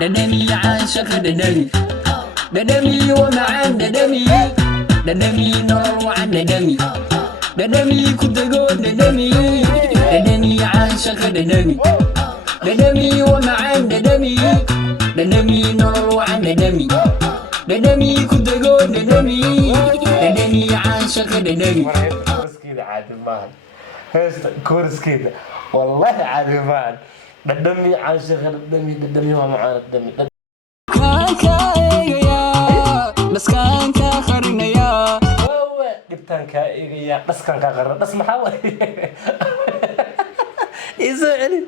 ددمي عاشق ددمي ددمي ومعان ددمي ددمي نور وعن ددمي ددمي كدقو ددمي ددمي عاشق ددمي ددمي ومعان ددمي ددمي نور وعن ددمي ددمي كدقو ددمي ددمي عاشق ددمي كورس كده عادي مان كورس كده والله عادي مان ددمي عاشق ددمي ومعان ددمي بس كان كاخرنا يا دبتان كايغيا بس كان كاخرنا بس محاول يزعل.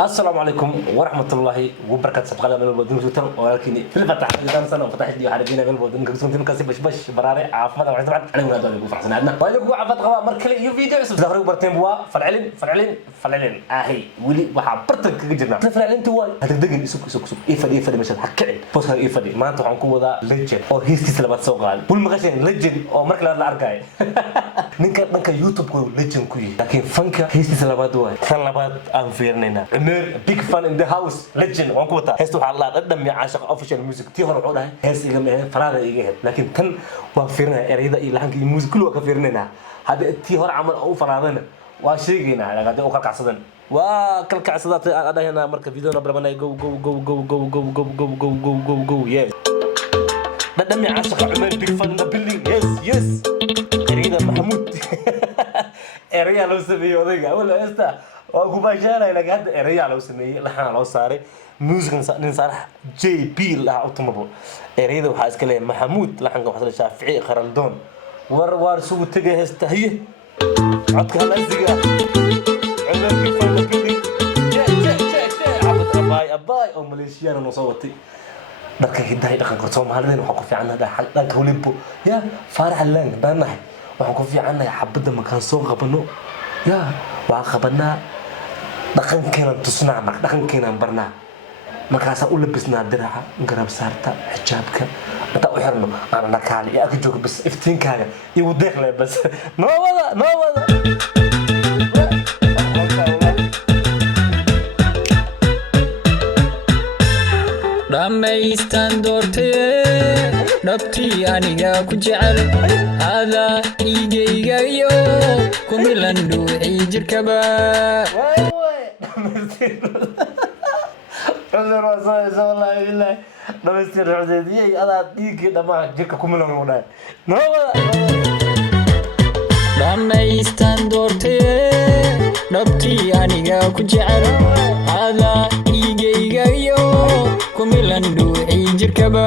السلام عليكم ورحمة الله وبركاته. سبقنا من البودين شوتر ولكن في الفتح إذا سنة فتحت لي حالتنا من البودين كرسون تم كسب بش براري عافمة وعند طبعا أنا من هذول يقول فرحنا عندنا ويقول عفت غوا مركلي يو فيديو اسم ظهري وبرتين بوا فالعلن آهي ولي وحبرتك كجرنا فالعلن توال هتدقن سوق إيه مشان حكي بوس إيه ما أنتوا عنكم وذا ليجن أو هيستي سلبات سوقال بقول مغشين ليجن أو مركل هذا الأرجاي نك يوتيوب كو ليجن كوي لكن فنك هيستي سلبات دواي سلبات أنفيرنا big fan in the house legend waan ku wataa heestu waxa la dhadham ya caashaq official music tii hore wuxuu dhahay hees iga meehay faraada iga heed laakiin tan waa fiirnaa erayada iyo lahanka iyo music kullu ka fiirnayna hada tii hore amal oo faraadana waa sheegaynaa lagada oo kalkacsadan waa kalkacsadaatay adahayna marka video na barbanay go yes dhadham ya caashaq Umar big fan in the building yes erayada Mahmoud eraya loo sameeyo odayga wala heesta وأقول بجارة إلى قد إريا لو سمي لحنا لو صار موسيقى نصار جي بي لا أوتومبو إريا ده وحاس كلام محمود لحنا قام حصل شافعي خرلدون وار سو تجاه استهيه عدك هالأزقة عمر كيفان بيدي عبد أباي أو ماليزيا أنا صوتي لكن هداي لكن قصوم هالين وحكوا في عنها ده حلقة هوليبو يا فارح اللان بناح وحكوا في عنها حبة مكان سوق بنو يا وعقبنا dhaqankeena tusnaa dhaqankeena barnaa markaas u labisnaa diraca garab saarta xijaabka inta u xirno aan nakaali yaa ka joogo bas iftiinkaaga iyo deeqlay bas noo wada dhamaystaan doortee dhabtii aniga ku jecel hada igaygayo ku milan dhuuxii jirkaba عذر وصايا والله بالله دمستير عزيزي أنا ديك دما جيك كملون ولا نوبة dhamaystaan doortee dhabtii aniga ku jecel hada igaygayo ku milan dhuuxii jirkaba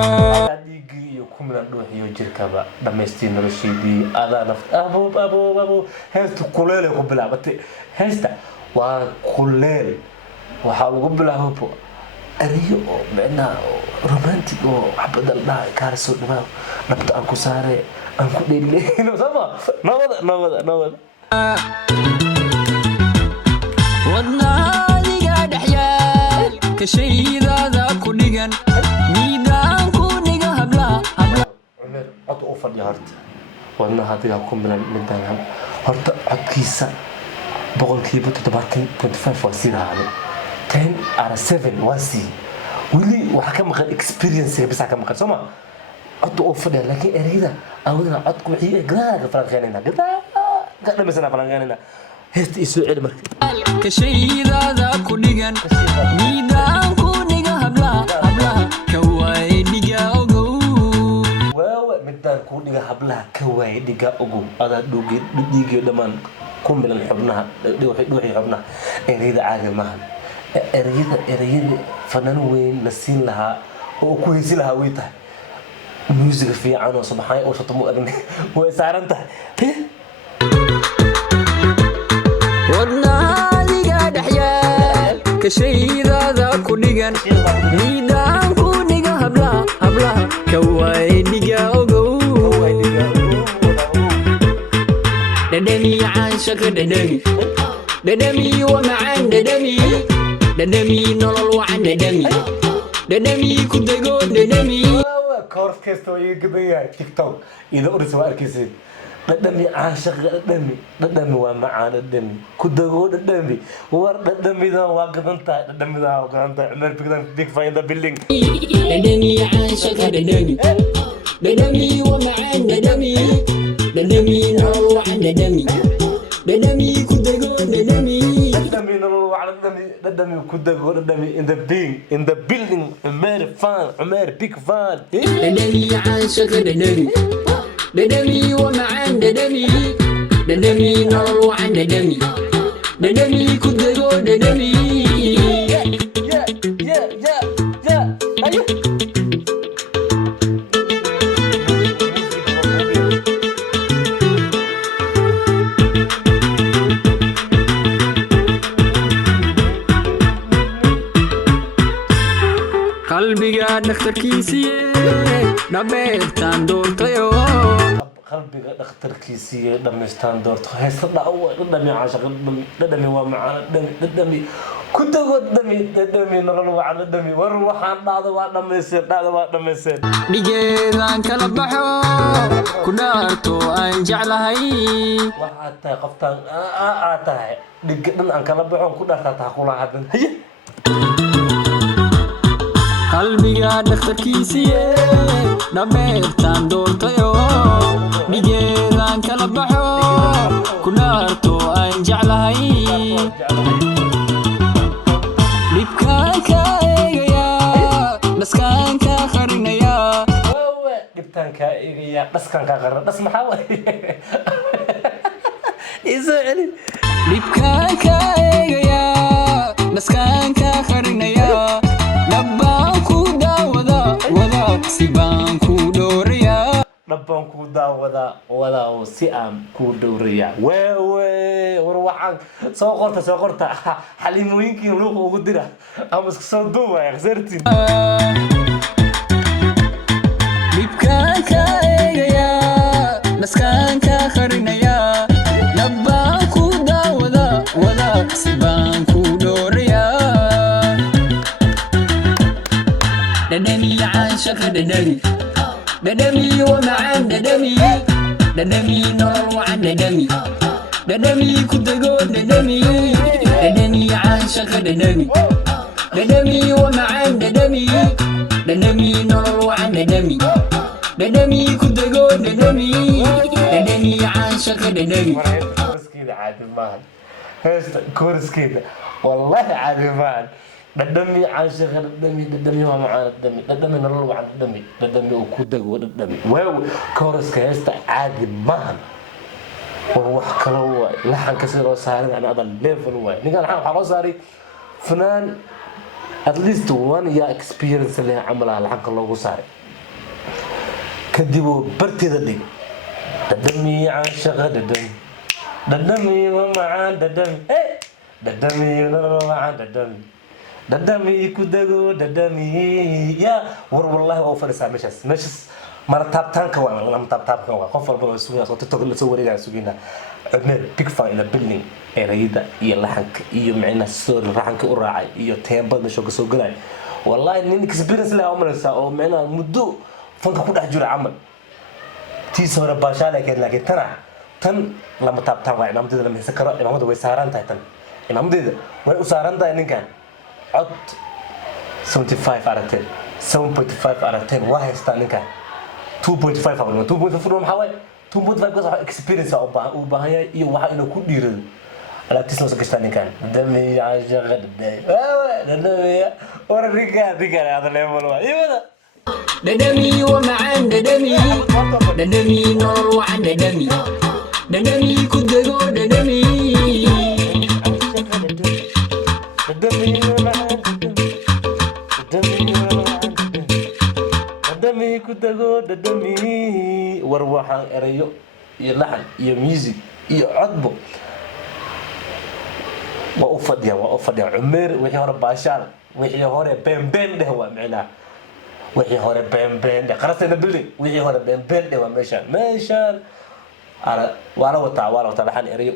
ديك كملون dhuuxiyo jirkaba dhammaystir nolosheedii adaa nafta abo heestu kuleel ku bilaabatay heesta waa kuleel waxa lagu bilaabo ariyo bena romantic oo xabada dhaay kaar soo dhamaa nabta aan ku saare aan ku dheeleyno sama nabada wadnaadiga dhaxyaal ka shaydaada ku dhigan miidaan ku dhiga habla Umar cod u fadhiyo horta wadnaadiga ku milan midaan horta codkiisa boqolkiiba 75 waa sidaale 10 out of 7 was see ولي وحكم مقال experience بس حكم مقال سما عدوا أوفر لكن أريده أودنا عدكم هي قدر فرنسينا قدر مثلا فرنسينا هست يسوع المرك كشيء ذا كونيجان ميدان كونيجا هبلا كواي ديجا أوجو واو ميدان كونيجا هبلا كواي ديجا أوجو هذا دوجي ديجي دمان كم من الحبنا دوحي حبنا أريده عادي معه erayada fanaan weyn la siin lahaa oo ku heesi lahaa way tahay music fiican oo sabaxay oo shatomo agne way saaran tahay wadnaadiga dhaxyaal ka shaydaada ku dhigan miidaan ku dhiga habla kawaay dhiga ogow dhadhami caashaq dhadhami ومعان dhadhami nolol wacan dhadhami ku dego dhadhami كورس كيستو يقبل TikTok إذا أرسل أركيسين dhadhami caashaq dhadhami waa macaan dhadhami ku dago dhadhami war dhadhamidan waa gadan tahay Cumar big fan in the building dhadhami caashaq dhadhami dhadhami waa macaan dhadhami nolol wacan dhadhami ku dago dhadhami nolol wacan dhadhami ku dago dhadhami in the building Cumar big fan dhadhami caashaq dhadhami waa macaan dhadhami nolol wacan dhadhami ku dago dhadhami qalbiga dhakhtarkiisiye dhabeertaan doortayo qalbiga dhakhtarkiisiye dhameystaan doorto heesta dhaw dhadhami caashaq dhadhami waa macaan dhadhami ku dago dhadhami nolol wacan dhadhami war waxaan dhacdo waa dhameyseen dhigeedaan kala baxo ku dhaarto aan jeclahay waxaad tahay qoftaan aad tahay dhiga dhan aan kala baxo ku dhaartaa taa kula hadan haye qalbiga dhakhtarkiisiye dhabeertaan doortayo dhigeedaan kala baxo ku dhaarto aan jeclahay dhibkaan ka eegaya dhaskaan ka qarinaya dhibtaan ka eegaya dhaskaan ka qarina dhas maxaa waay isoo celin dhibkaan ka eegaya dhaskaan ka qarinaya dhabbaan ku daawada si baan ku dhowrayaa dhabbaan ku daawada oo si aan ku dhowrayaa war waxaan soo qorta xalimooyinkii luuqa ugu dira ama iska soo duubaya khasartiin dhibkaan ka eegaya dhaskaan ka qarinaya dhabbaan ku daawada si baan ku dhowrayaa dhadhami caashaq dhadhami waa macaan dhadhami nolol wacan dhadhami ku dago dhadhami caashaq dhadhami waa macaan dhadhami nolol wacan dhadhami ku dago dhadhami caashaq dhadhami korskeeda caadi maahan heesta korskeeda wallahi caadi maahan dhadhami caashaq dhadhami waa macaan dhadhami nolol wacan dhadhami oo ku dago dhadhami korska heesta caadi maahan war wax kale waay laxanka sida loo saaray another level waay ninkan waxaa loo saaray fanaan at least 1 year experience leh camalaha laxanka loogu saaray kadib oo barteeda dhig dhadhami caashaq dhadhami waa macaan dhadhami nolol wacan dhadhami ku dago dhadhami ya war wallahi oo fariisa meeshas mara taabtaanka waa lama taabtaanka waa qof walba oo suuqa soo TikTok la soo wareegaya suuqina Cumar big fan in the building erayda iyo laxanka iyo macna soo raxanka u raacay iyo teembad meesha ka soo galay wallahi nin experience leh oo maraysa oo macna muddo fanka ku dhex jira camal tiis hore baashaale laakiin tan lama taabtaan waa imaamada lama heesan karo imaamada way saaran tahay tan imaamada way u saaran tahay ninkan cod 75 out of 10 7.5 out of 10 waa haystaa ninkan 2.5 out of 2.5 maxaa waay 2.5 kaas experience u baahan yahay iyo waxa inuu ku dhiirado alaabtiisna soo gashtaa ninkan dhadhami caashaq dhadhami war riga hada level waa iyada dhadhami waa macaan dhadhami nolol wacan dhadhami ku dago dhadhami dhadhami ku dago dhadhami war waxaan erayo iyo laxan iyo music iyo codbo waa u fadhiya Cumar wixii hore baashaal wixii hore been dheh waa macnaa wixii hore been dheh qarasayna building wixii hore been dheh waa meeshaan waa la wataa laxan erayo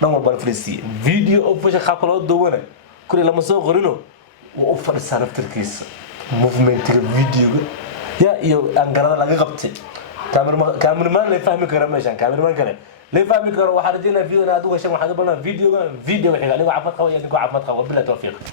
dhan walba fariisi video of fasha qaabka loo duwana kuli lama soo qorino waa u fadhisaa naftirkiisa movementiga videoga ya iyo angarada laga qabtay كاميرا مان لا يفهم كرا ماشان كاميرا مان كله لا يفهم كرا وحرجينا فيديو أنا أدوه شيء وحنا بنا فيديو وحنا وحنا أنا عفت قوي أنا عفت قوي بالله توفيق